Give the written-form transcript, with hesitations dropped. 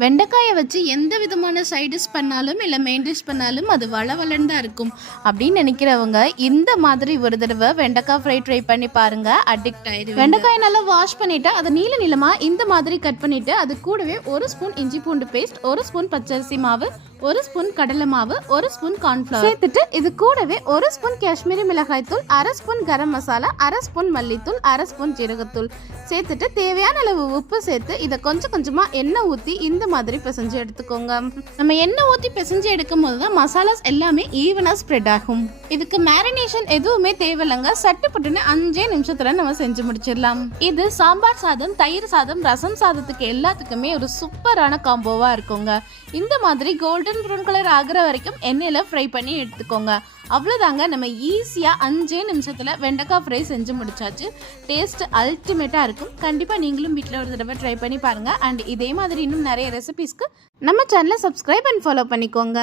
வெண்டைக்காயை வச்சு எந்த விதமான சைட் டிஷ் பண்ணாலும் இல்லை மெயின் டிஷ் பண்ணாலும் அது வளவலன்னு தான் இருக்கும் அப்படின்னு நினைக்கிறவங்க இந்த மாதிரி ஒரு தடவை வெண்டைக்காய் ஃப்ரை ட்ரை பண்ணி பாருங்க, அடிக்ட் ஆயிடும். வெண்டைக்காயை நல்லா வாஷ் பண்ணிட்டு அதை நீள நீளமாக இந்த மாதிரி கட் பண்ணிட்டு அது கூடவே 1 ஸ்பூன் இஞ்சி பூண்டு பேஸ்ட், 1 ஸ்பூன் பச்சரிசி மாவு, 1 ஸ்பூன் கடலை மாவு, 1 ஸ்பூன் கார்ன்ஃப்ளவர் சேர்த்துட்டு இது கூடவே 1 ஸ்பூன் காஷ்மீரி மிளகாய் தூள், 1/2 ஸ்பூன் கரம் மசாலா, 1/2 ஸ்பூன் மல்லித்தூள், 1/2 ஸ்பூன் ஜீரகத்தூள் சேர்த்துட்டு தேவையான அளவு உப்பு சேர்த்து இதை கொஞ்சம் கொஞ்சமா எண்ணெய் ஊற்றி இந்த மாதிரி பிசைஞ்சு எடுத்துக்கோங்க. நம்ம எண்ணெய் ஊற்றி பிசைஞ்சு எடுக்கும் போது தான் மசாலாஸ் எல்லாமே ஈவனா ஸ்ப்ரெட் ஆகும். இதுக்கு மேரினேஷன் எதுவுமே தேவையில்லைங்க, சட்டுப்பட்டுன்னு 5 நிமிஷத்துல நம்ம செஞ்சு முடிச்சிடலாம். இது சாம்பார் சாதம், தயிர் சாதம், ரசம் சாதத்துக்கு எல்லாத்துக்குமே ஒரு சூப்பரான காம்போவா இருக்குங்க. இந்த மாதிரி கோல்டன் ப்ரௌன் கலர் ஆகிற வரைக்கும் எண்ணெயில ஃப்ரை பண்ணி எடுத்துக்கோங்க. அவ்வளோதாங்க, நம்ம ஈஸியாக 5 நிமிஷத்தில் வெண்டைக்காய் ஃப்ரை செஞ்சு முடிச்சாச்சு. டேஸ்ட் அல்டிமேட்டாக இருக்கும். கண்டிப்பாக நீங்களும் வீட்டில் ஒரு தடவை ட்ரை பண்ணி பாருங்கள். அண்ட் இதே மாதிரி இன்னும் நிறைய ரெசிபீஸ்க்கு நம்ம சேனலை சப்ஸ்கிரைப் அண்ட் ஃபாலோ பண்ணிக்கோங்க.